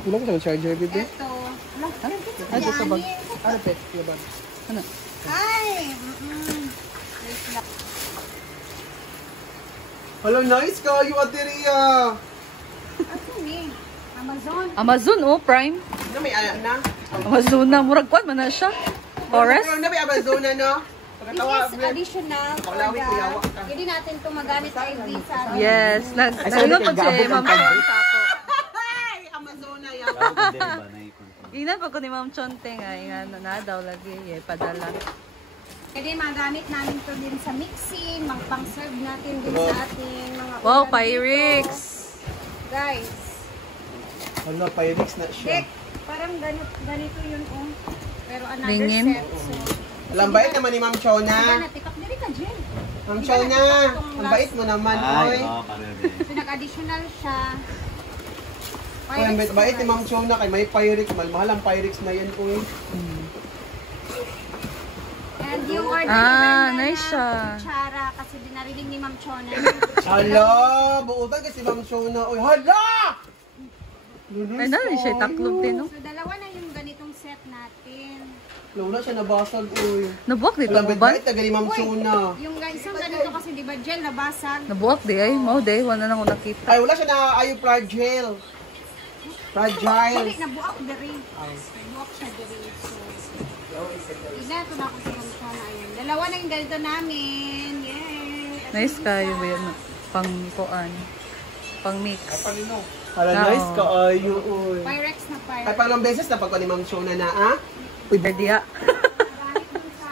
Wala ko sa charger, bebe. Ito. Ay, ito sa bag. Ano, pet? Yung bag. Ano? Ay! Hello, nice ka. Yung ateria. Ano ni? Amazon. Amazon, oh, Prime. Ano, may alam na? Amazon na. Murag kwan, man na siya. Forest. Ano, may Amazon na, no? This is additional. Hindi natin ito magamit sa visa. Yes. Nagulot po si Ma'am Chonte ako. Amazon na yan. Inan pa ko ni Ma'am Chonte nga. Na daw lagi. Padala. Pwede magamit namin ito din sa mixing. Pang-serve natin din sa ating mga Wow, Pyrex. Guys. Ano, Pyrex na siya. Dek, parang ganito yun, oh. Pero another Lingin. set. So, Alam bait naman ni Ma'am Chona. tikak diri ka, Jen. Ma'am Chona, ang bait mo naman, oy. So, nag-additional siya. Oy, ang bait ni Ma'am Chona kay may Pyrex. Mahal ang Pyrex na yan, oy. And yung order nice siya. kutsara kasi dinarinig ni Ma'am Chona. Hala, buutan kasi Ma'am Chona. Oy, hala! Ay, na, siya taklob din, no? So, dalawa na yung ganitong set natin. Lola siya nabasag, oy. Nabuwak dito, Alam ba? bait taga ni Ma'am Chona. Yung isang ganito kasi di ba gel nabasag. Nabuwak di ay. Mau di. Wala na ako nakita. Ay, wala siya na ayaw fragile. Fragile. Hindi, nabuak diri. Nabuak siya diri. So, ina, ito na ako sa Ma'am Chona. Ayun. Dalawa na yung ganito namin. Yay! Nice kayo ba yun? Pang kuan. Pang mix. Hala, nice ka, ayo, oy. Pyrex na Pyrex. Ay, pangalang beses na pagka ni Ma'am Chona na, ah? Uy, berdiya. Gamit dun sa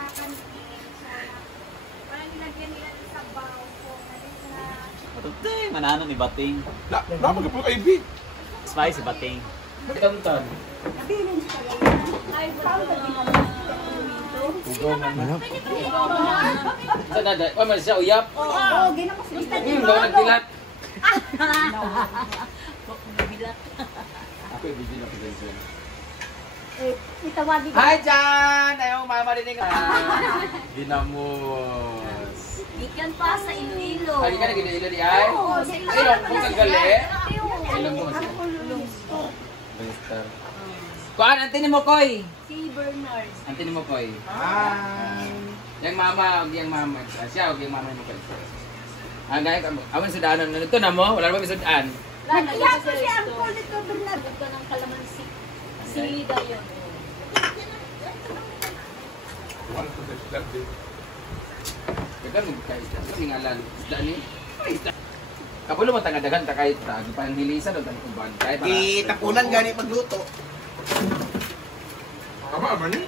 parang nilagyan nila ng sabaw ko. Ate, manano ni Bating. Dapat ka po kay B. Spicy Bating. Kantan. Sa dada, oh, man siya uyap. Oo, ginako si Mr. Bawa nagdilat. Ako ibigin ako sa isyan. Itawagin ko. Hi, Jan! Ayaw mamarinig ka. Ginamos. Ikan pa sa Iloilo. Ay, di ka na ginilo di ay? Oo, sa Iloilo. Ay, kung kagali. Ilang mo siya. Iloilo. Kuan, antinin mo, Koy. Si Bernard. Antinin mo, Koy. Yang mama, yang mama. Siya, yung mama mo, Koy. Ah, gaya ka mo. Awan sudahan na ito na mo. Wala naman may sudaan. Kaya ko siya ang kulit ko, Bernard. Ito ng kalamansi. Sili daw yun. Dagan mo kahit singalan. Isda ni. Kapulo mo tangadagan ta kahit ta panghilisan o tanong kuban. Kahit Di tapunan gani pagluto. Tama man eh.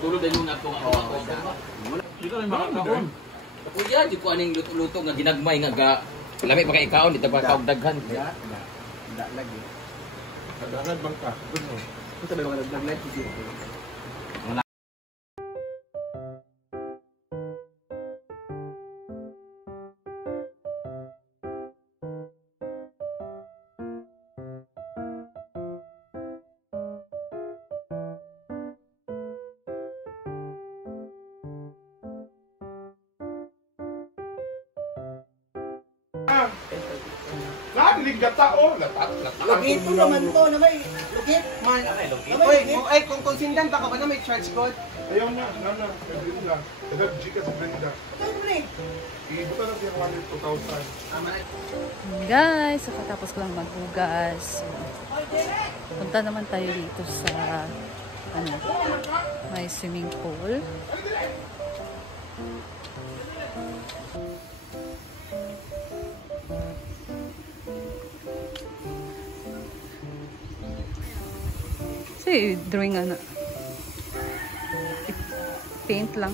tulog din mo na ako ako. Dito rin makakahon. Kuya, di ko aning luto-luto nga ginagmay nga ga lami pa kay ikaw dito ba kaog daghan. Hindi lagi. Kadaran bang ka? Ano? Ito ba yung nag-live video? Nadilig gata o. Latat. Lugit ko naman to na may lugit. Man, oy, kung sindan ta ka ba na may charge code? Ayaw na. Nana. Kay Brenda. Kaya G ka sa Brenda. Ibutan na siya 2,000. Guys, so katapos ko lang maghugas. So, punta naman tayo dito sa may swimming pool. Kasi drawing paint lang.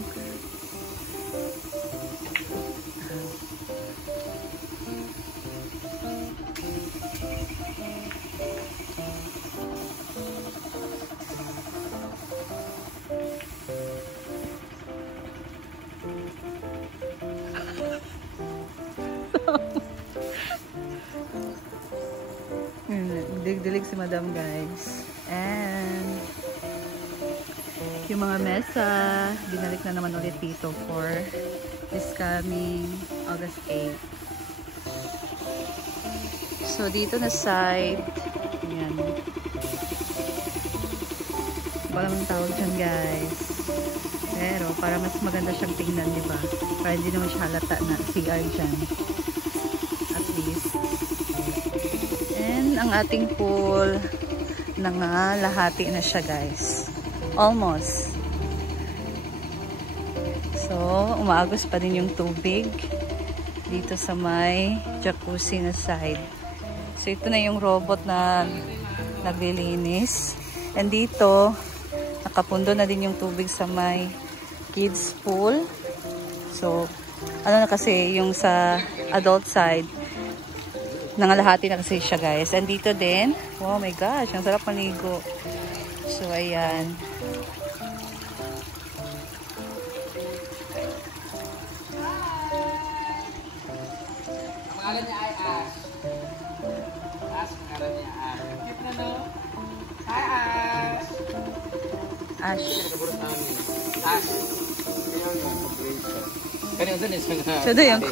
Dilig-dilig si Madam, guys. And yung mga mesa, binalik na naman ulit dito for this coming August 8. So dito na side, Ayan. Wala mang tawag dyan, guys. Pero, para mas maganda siyang tingnan, di ba? Para hindi naman siya halata na CR dyan. At least. And, ang ating pool, nangalahati na siya, guys. Almost. So, umaagos pa din yung tubig dito sa may jacuzzi na side. So, ito na yung robot na naglilinis. And dito, nakapundo na din yung tubig sa may kids pool. So, ano na kasi, yung sa adult side, nangalahati na kasi siya, guys. And dito din, oh my gosh, ang sarap maligo. So, ayan. Pangalan niya ay Ash. Ash, pangalan niya Ash. Cute na, no? Hi, Ash! Ash. Ash. Kanya doon is So, doon yung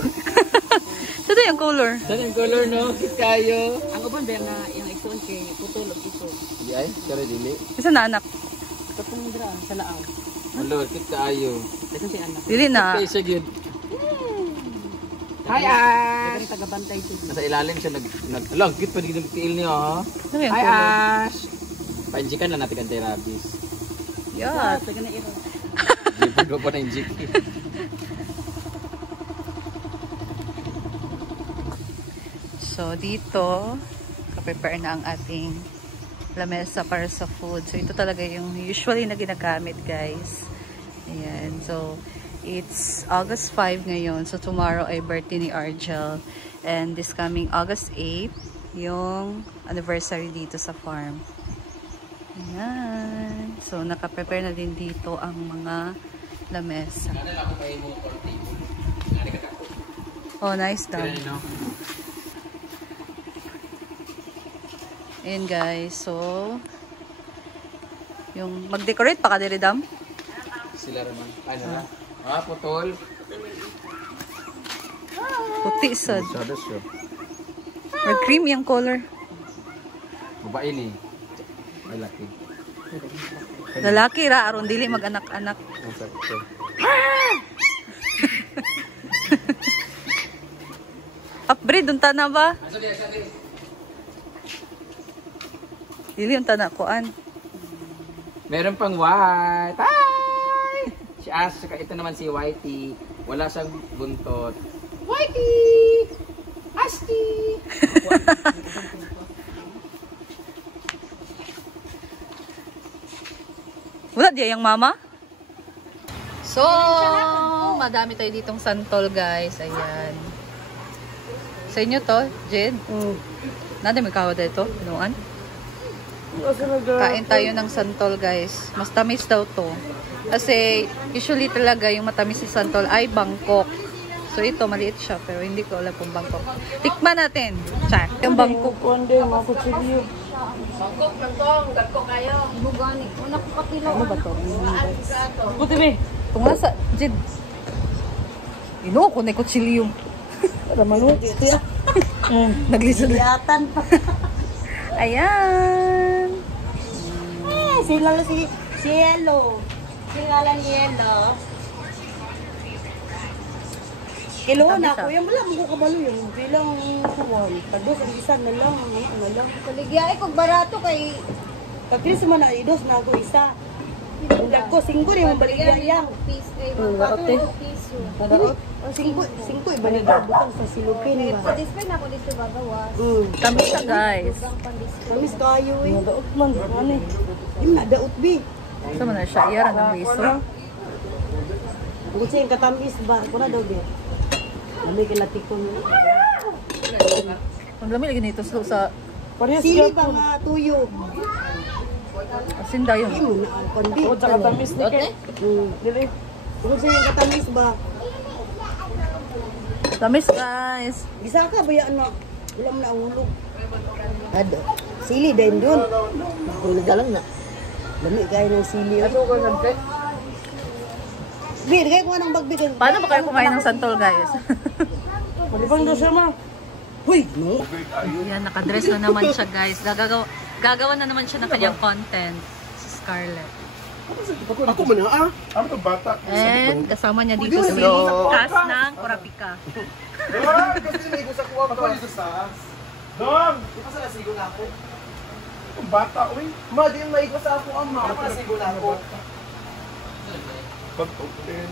so, doon yung color. saan yung color, no? Cute kayo. Ang uban ba nga yung ikon kay putulog ito. Di ay, pero dili. Isa na anak. Ito pong dira sa laaw. Malor, cute kayo. Ito si anak. Dili na. Okay, siya good. Hi, Ash! Ito tagabantay ito. Nasa ilalim siya alam, cute pa din yung tiil niya, ha? Ano yung Hi, color? Ash! Painjikan lang natin kantay rabies. Yeah. Taga na iro. Di pa pa na yung jig. So, dito, ka-prepare na ang ating lamesa para sa food. So, ito talaga yung usually na ginagamit, guys. Ayan. So, it's August 5 ngayon. So, tomorrow ay birthday ni Argel. And this coming August 8, yung anniversary dito sa farm. Ayan. So, naka-prepare na din dito ang mga lamesa. Ano lang ako may mo table. Nari ka tako. Oh, nice daw. Kaya no? Ayan, guys. So, yung mag-decorate pa ka diri, Dam? Sila naman. Ano na? Ah, putol. Puti sad. Sada siya. Or cream yung color. Babae ni. Ay, laki. Lalaki ra, aron dili mag-anak-anak. Ang sakto. Upbreed, unta na ba? Aso di, aso di. Dili unta na kuan. Meron pang white. Hi! Si Ash, saka ito naman si Whitey. Wala siyang buntot. Whitey! Asti! Wala di yung mama? So, madami tayo ditong santol, guys. Ayan. Sa inyo to, Jed? Nada may kawa dito? Inuan? Kain tayo ng santol, guys. Mas tamis daw to. Kasi, usually talaga yung matamis sa santol ay Bangkok. So, ito, maliit siya. Pero hindi ko alam kung Bangkok. Tikman natin. Char. Yung Bangkok. Bugani. Una ko katilo. Ano ba to? Buti be. Tunga sa, Jed. Ino ko na kutsilyo. Ramalo. Naglisod. Yatan. Ayan. Sila si Yellow. Sila lang Yellow. Hello na ako. Yung wala mo kabalo yung bilang kuwan. Tados ang isa na lang. Ano na lang. Kaligya kog barato kay Pagkilis mo na idos na ako isa. Hindi ko singko rin yung baligayang. piece kay Darote. piso. Singko ibaligay butang sa silupin Sa ba. display na ako dito bagawas. Tamis siya, guys. Ang pan-display. Amis kayo eh. Nadaot man. Ano eh. Yung nadaot bi. Sama na siya. Iyara ng riso. Kung siya yung katamis ba. Kung na daw di. Lami kinatikon. Ang dami lagi nito sa Sili ba nga tuyo? asin daw yun. Imo na ang kondi. O sa katamis ni Ken. Dili. Kung siya yung katamis ba. Tamis, guys. Gisa ka ba yan na? Wala mo na ang hulog. Ado. Sili din doon. Kung nagalang na. Lami kayo ng sili. Ato ko nagkay. Bir, kaya kuha ng bagbigan. Paano ba kayo kumain ng santol, guys? Malibang daw siya ma. Huy! No? Yan, nakadress na naman siya, guys. Gagawa na naman siya ng kanyang content. Si Scarlett. Ako man ah. Ano to bata? And kasama niya dito si Hello. Cass ng Kurapika. Kasi may gusto ko ako dito sa. Dong! Kasi nasigo na ako. Ang bata, uy. Ma, di may gusto ako ama. Ako nasigo na ako. Pag-open.